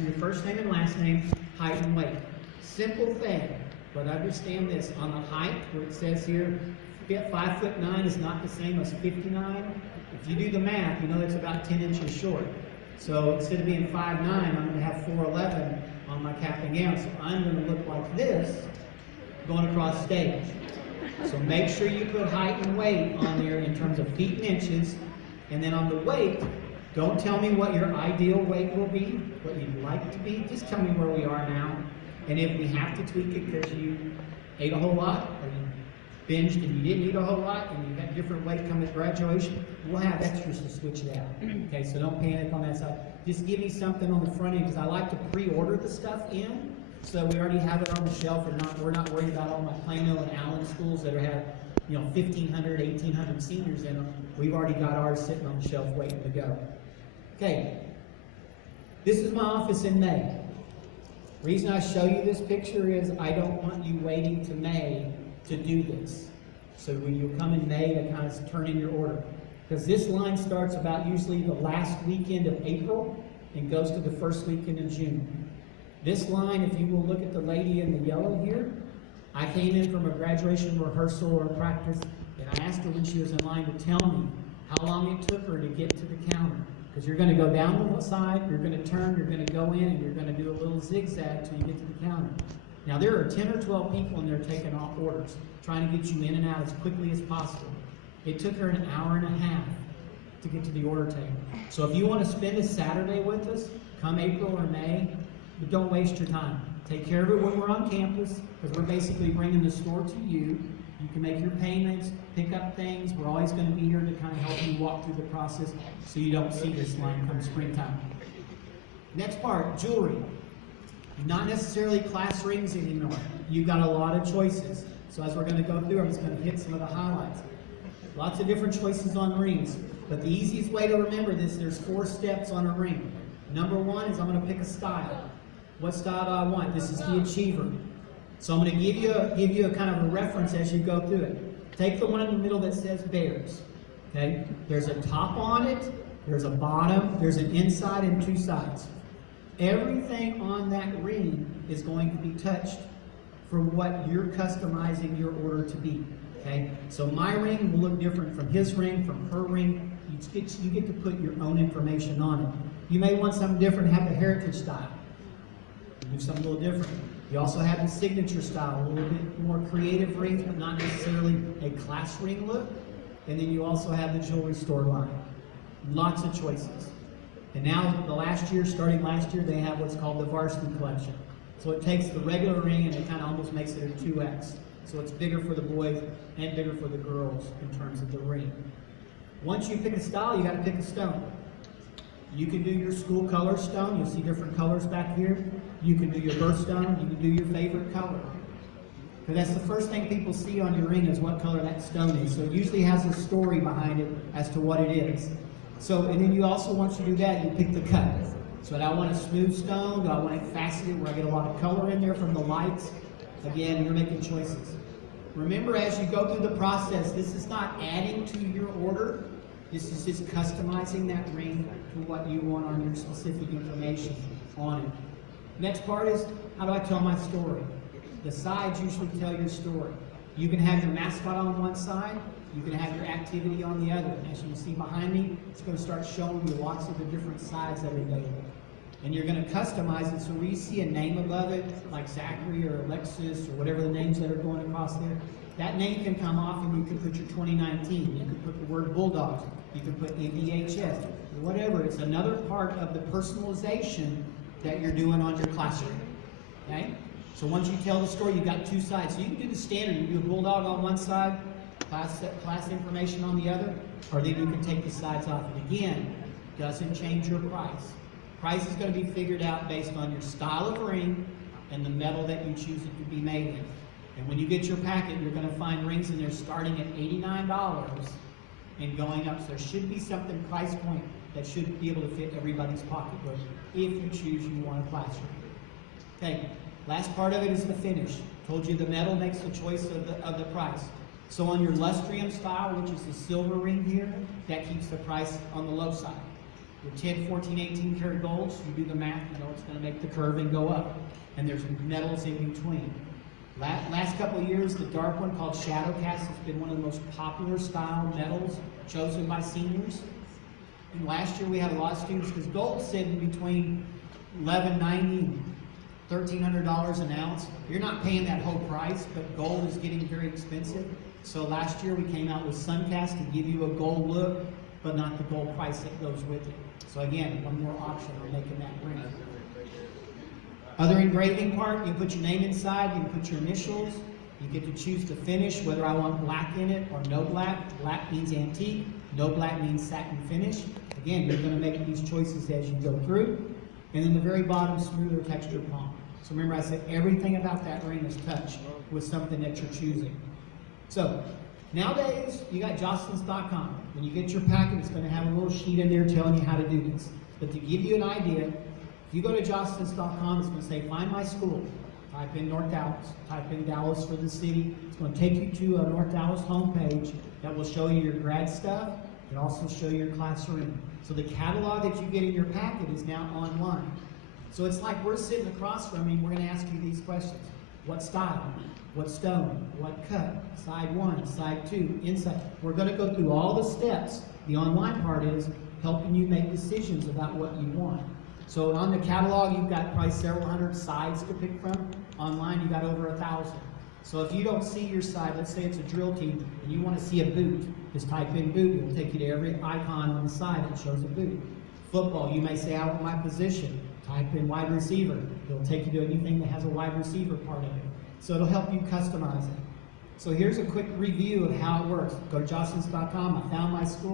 for your first name and last name, height and weight. Simple thing, but understand this. On the height, where it says here, 5'9" is not the same as 59. If you do the math, you know that's about 10 inches short. So instead of being 5'9", I'm going to have 4'11" on my cap and gown. So I'm going to look like this going across stage. So make sure you put height and weight on there in terms of feet and inches. And then on the weight, don't tell me what your ideal weight will be, what you'd like to be. Just tell me where we are now. And if we have to tweak it because you ate a whole lot, or you binged and you didn't eat a whole lot, and you got different weight coming at graduation, we'll have extras to switch it out. Okay, so don't panic on that side. Just give me something on the front end, because I like to pre-order the stuff in, so we already have it on the shelf, and we're not worried about all my Plano and Allen schools that have 1,500, 1,800 seniors in them. We've already got ours sitting on the shelf waiting to go. Okay, this is my office in May. The reason I show you this picture is I don't want you waiting to May to do this. So when you come in May to kind of turn in your order. Because this line starts about usually the last weekend of April and goes to the first weekend of June. This line, if you will look at the lady in the yellow here, I came in from a graduation rehearsal or practice, and I asked her when she was in line to tell me how long it took her to get to the counter. Because you're going to go down the side, you're going to turn, you're going to go in, and you're going to do a little zigzag till you get to the counter. Now there are 10 or 12 people in there taking off orders, trying to get you in and out as quickly as possible. It took her an hour and a half to get to the order table. So if you want to spend a Saturday with us, come April or May, but don't waste your time. Take care of it when we're on campus, because we're basically bringing the store to you. You can make your payments, pick up things. We're always going to be here to kind of help you walk through the process so you don't see this line come springtime. Next part, jewelry. Not necessarily class rings anymore. You've got a lot of choices. So as we're going to go through, I'm just going to hit some of the highlights. Lots of different choices on rings. But the easiest way to remember this, there's 4 steps on a ring. Number 1 is I'm going to pick a style. What style do I want? This is the Achiever. So I'm going to give you a kind of a reference as you go through it. Take the one in the middle that says bears. Okay? There's a top on it, there's a bottom, there's an inside and 2 sides. Everything on that ring is going to be touched for what you're customizing your order to be. Okay? So my ring will look different from his ring, from her ring. You get to put your own information on it. You may want something different, have the heritage style. Do something a little different. You also have the signature style, a little bit more creative rings, but not necessarily a class ring look. And then you also have the jewelry store line. Lots of choices. And now, starting last year, they have what's called the varsity collection. So it takes the regular ring and it kind of almost makes it a 2X. So it's bigger for the boys and bigger for the girls in terms of the ring. Once you pick a style, you got to pick a stone. You can do your school color stone. You'll see different colors back here. You can do your birthstone. You can do your favorite color. Because that's the first thing people see on your ring is what color that stone is. So it usually has a story behind it as to what it is. So, and then you also, once you do that, you pick the cut. So do I want a smooth stone? Do I want it faceted where I get a lot of color in there from the lights? Again, you're making choices. Remember, as you go through the process, this is not adding to your order. This is just customizing that ring to what you want on your specific information on it. Next part is, how do I tell my story? The sides usually tell your story. You can have your mascot on one side, you can have your activity on the other. As you can see behind me, it's going to start showing you lots of the different sides that are available. And you're going to customize it, so where you see a name above it, like Zachary or Alexis or whatever the names that are going across there, that name can come off and you can put your 2019. You can put the word Bulldogs. You can put NDHS. Whatever. It's another part of the personalization that you're doing on your classroom. Okay? So once you tell the story, you've got 2 sides. So you can do the standard. You do a Bulldog on one side, class information on the other, or then you can take the sides off. And again, doesn't change your price. Price is going to be figured out based on your style of ring and the metal that you choose it to be made in. And when you get your packet, you're going to find rings in there starting at $89 and going up. So there should be something price point that should be able to fit everybody's pocketbook if you choose you want a class ring. Okay, last part of it is the finish. Told you the metal makes the choice of the price. So on your lustrium style, which is the silver ring here, that keeps the price on the low side. Your 10, 14, 18 karat golds, you do the math, you know it's going to make the curve and go up. And there's metals in between. Last couple of years, the dark one called Shadow Cast has been one of the most popular style metals chosen by seniors. And last year we had a lot of students, because gold's sitting between $1,190 and $1,300 an ounce. You're not paying that whole price, but gold is getting very expensive. So last year we came out with Suncast to give you a gold look, but not the gold price that goes with it. So again, one more option on making that ring. Other engraving part, you put your name inside, you can put your initials. You get to choose the finish, whether I want black in it or no black. Black means antique, no black means satin finish. Again, you're going to make these choices as you go through. And then the very bottom, smoother texture palm. So remember I said everything about that ring is touched with something that you're choosing. So nowadays, you got Jocelyn's.com. When you get your packet, it's going to have a little sheet in there telling you how to do this. But to give you an idea, if you go to Jocelyn's.com, it's going to say, find my school. Type in North Dallas. Type in Dallas for the city. It's going to take you to a North Dallas homepage that will show you your grad stuff. It'll also show you your classroom. So the catalog that you get in your packet is now online. So it's like we're sitting across from you, and we're going to ask you these questions. What style? What stone? What cut? Side 1, side 2, inside. We're going to go through all the steps. The online part is helping you make decisions about what you want. So on the catalog, you've got probably several hundred sides to pick from. Online, you've got over 1,000. So if you don't see your side, let's say it's a drill team, and you want to see a boot, just type in boot. It'll take you to every icon on the side that shows a boot. Football, you may say, I want my position. Type in wide receiver. It'll take you to anything that has a wide receiver part of it. So it'll help you customize it. So here's a quick review of how it works. Go to Jocelyn's.com. I found my school.